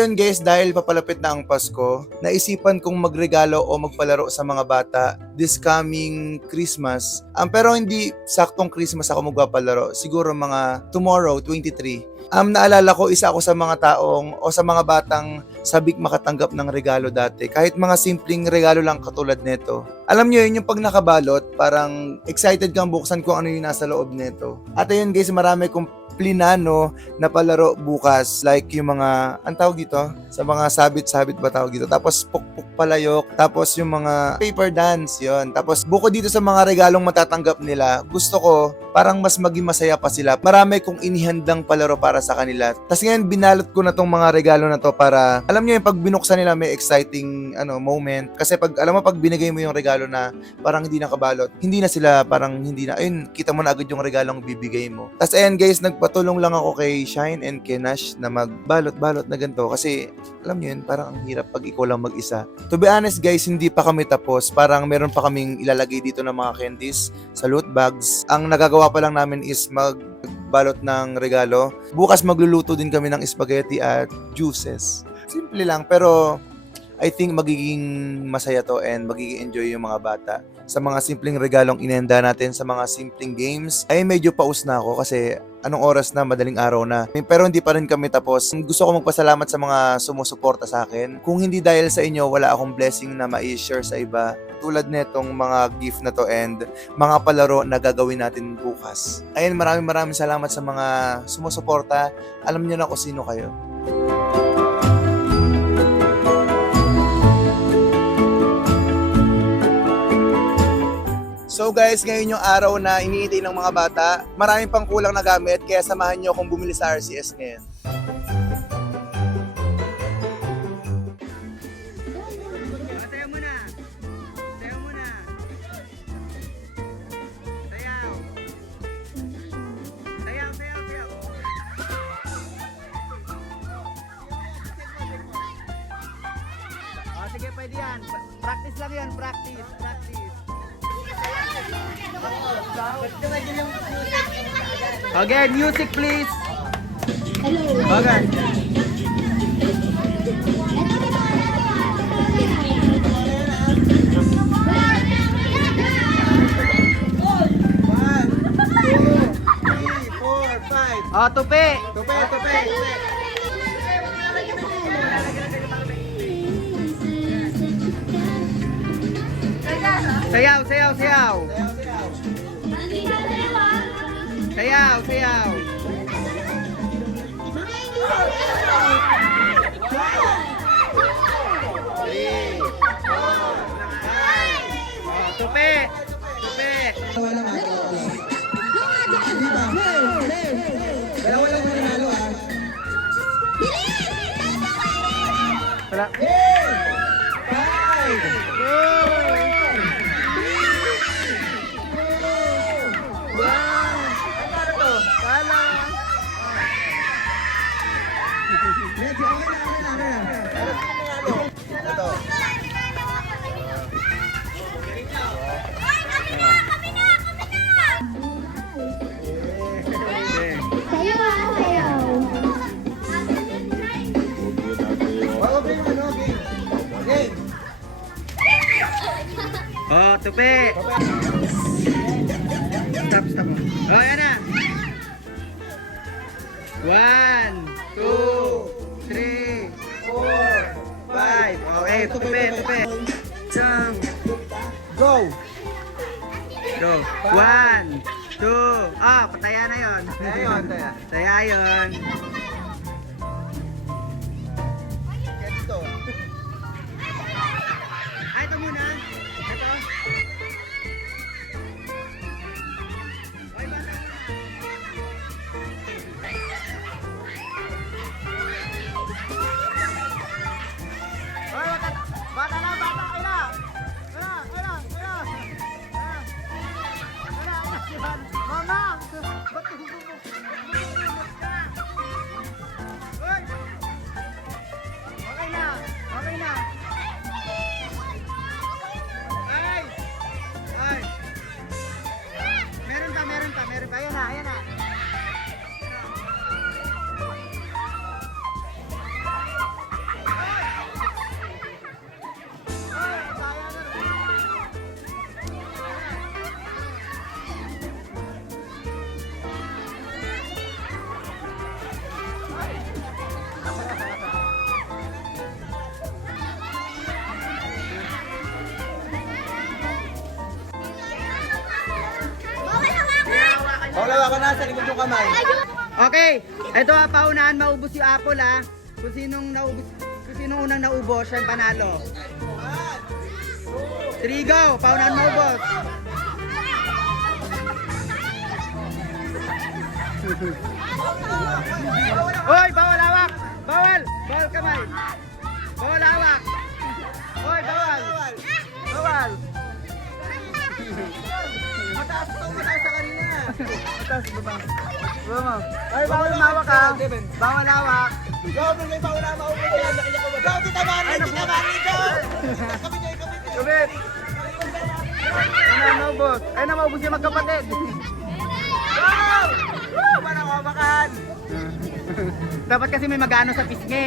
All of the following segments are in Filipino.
yun guys, dahil papalapit na ang Pasko, naisipan kong magregalo o magpalaro sa mga bata this coming Christmas. Pero hindi saktong Christmas ako magpapalaro. Siguro mga tomorrow, 23. Naalala ko, isa ako sa mga taong o sa mga batang sabik makatanggap ng regalo dati. Kahit mga simpleng regalo lang katulad nito. Alam nyo yun, yung pag nakabalot, parang excited kang buksan kung ano yung nasa loob nito. At ayun guys, marami kong plinano na palaro bukas, like yung mga, ang tawag dito, sa mga sabit-sabit ba tawag dito, tapos pukpuk palayok, tapos yung mga paper dance, yon. Tapos bukod dito sa mga regalong matatanggap nila, gusto ko parang mas maging masaya pa sila. Marami kong inihandang palaro para sa kanila. Tapos ngayon binalot ko na tong mga regalo na to para, alam nyo yung pag binuksan nila may exciting moment. Kasi pag, alam mo, pag binigay mo yung regalo na parang hindi nakabalot, hindi na sila parang hindi na, ayun, kita mo na agad yung regalong bibigay mo. Tapos ayan guys, nagpatulong lang ako kay Shine and kay Nash na magbalot-balot na ganito kasi alam nyo yun, parang ang hirap pag ikaw lang mag-isa. To be honest guys, hindi pa kami tapos. Parang meron pa kaming ilalagay dito ng mga candies sa loot bags. Ang nagagawa pa lang namin is magbalot ng regalo. Bukas magluluto din kami ng spaghetti at juices. Simple lang pero I think magiging masaya to and magiging enjoy yung mga bata. Sa mga simpleng regalong inenda natin, sa mga simpleng games, ay medyo paus na ako kasi anong oras na, madaling araw na. Pero hindi pa rin kami tapos. Gusto ko magpasalamat sa mga sumusuporta sa akin. Kung hindi dahil sa inyo, wala akong blessing na ma-share sa iba. Tulad netong mga gift na to and mga palaro na gagawin natin bukas. Ayun, maraming salamat sa mga sumusuporta. Alam niyo na kung sino kayo. So guys, ngayon yung araw na iniintay ng mga bata. Maraming pang kulang na gamit, kaya samahan nyo akong bumili sa RCS ngayon. Sayaw muna! Sayaw muna! Sayaw! Sayaw, sayaw, sayaw! O, sige, pwede yan. Practice lang yan, practice. Okay, music please. Okay. Oh, tupi. Sayaw. Tupi. Dalawa lang mananalo ah. Wala. 5. Oh, tupi. Stop. Oh, yan na. 1, 2, 3, 4, 5. Okay, tupi. Jump. Go! 1, 2. Ah, pataya na yon. Taya yun. Ay, ito muna. Ito. Ay, bata. Ay, bata na. Mama! Ba't bububog ka? Uy! Okay na! Ay! Meron pa. Ayan na. Pangalawa ka na, sa likod yung kamay. Okay, ito ha, paunahan maubos yung apple ha. Kung sinong unang naubos, siya yung panalo. 3 go, paunahan maubos. Hoy, bawal hawak! Bawal! Bawal kamay! Bawal hawak! Hoy, bawal! Bawal! Mataas sa kanina. Mataas ba? Baba. Ay, bawal hawak ha. Bawal hawak. Go, may bawal na maubos. Go, titamaan ni, titamaan ni, go! Kabit! Ano maubos? Ay, na maubos yung magkapatid. Go! Woo! Parang kabakan! Dapat kasi may magano sa pisngi.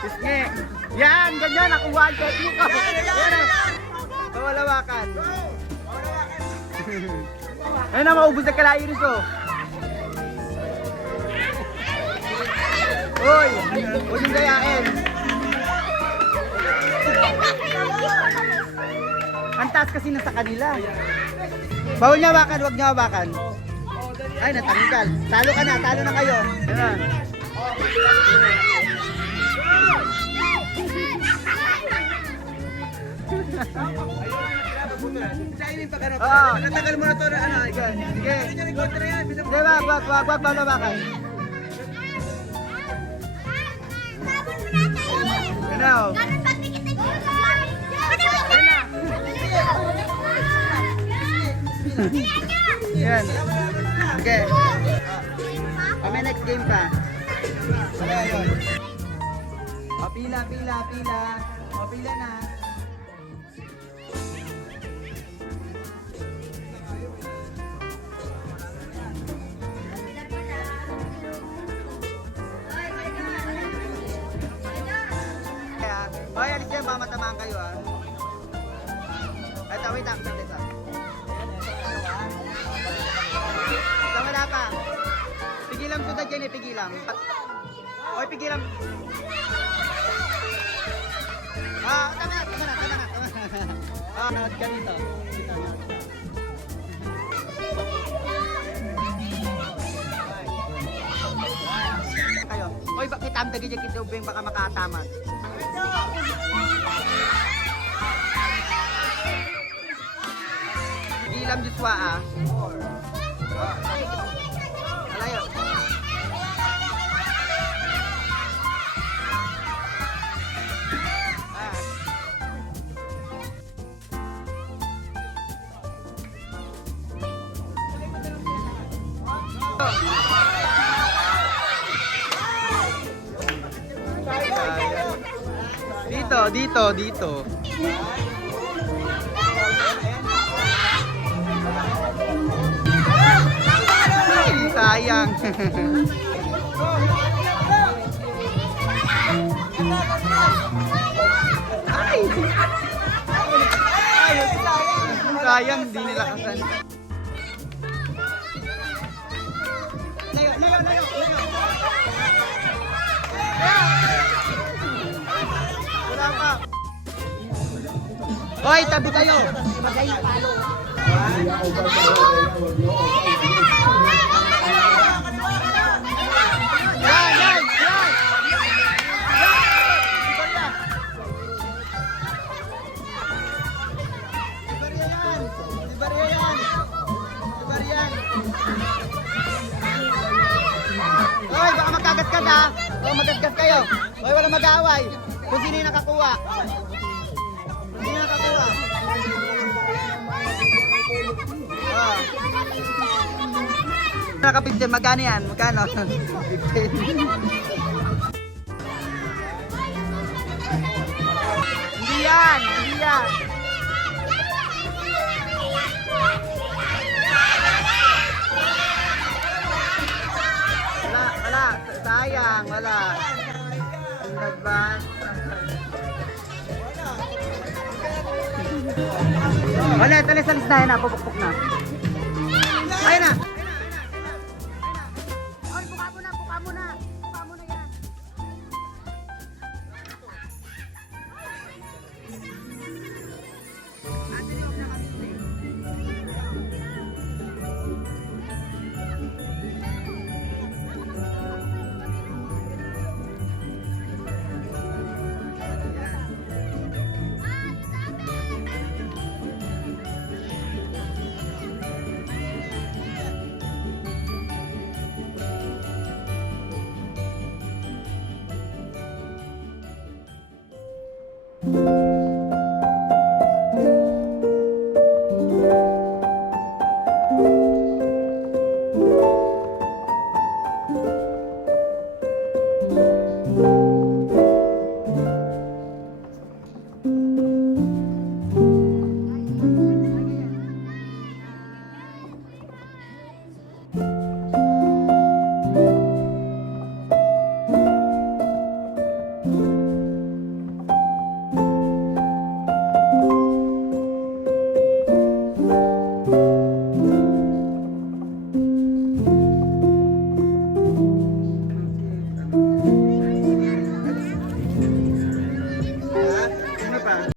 Pisngi. Yan, ganyan, nakuha ang technique ko. Yan, bawal hawakan. Ayun na, maubos na kalairis ko. Uy, huwag yung gayain. Ang taas kasi nasa kanila. Bawal niya hawakan, huwag niya hawakan. Ay, natanggal. Talo ka na, talo na kayo. Ayan. Natagal mo na to na ano. Sige. Sige, wag hawakan. Ano? Yan. Okay. Kami next game pa. Ano yun? O, pila. O, pila na. Hoy, alis yan, mamatamaan kayo ha. Ito, wait lang, ito. Wala pa. Pigilan ko na dyan eh, pigilan. Hoy, pigilan. Tama na. Nawad ka dito. Kayo. Hoy, bakit amdagi dyan kitubing baka makataman? Pigilan Joshua ah. Malayo. Dito. Ay, sayang. Ay! Sayang, hindi nila kasan. Layo. Wala pa. Hoy, tabi kayo. Yan. Hoy, baka magkagat-gat ha. Baka magkagat kayo. Hoy, wala mag-aaway. Kung sino yung nakakuha. Naka-15, magkano yan? Magkano? 15. Hindi yan. Wala. Sayang, wala. Advance. Wala, alis na yan na. Pupukpuk na. Ayun na.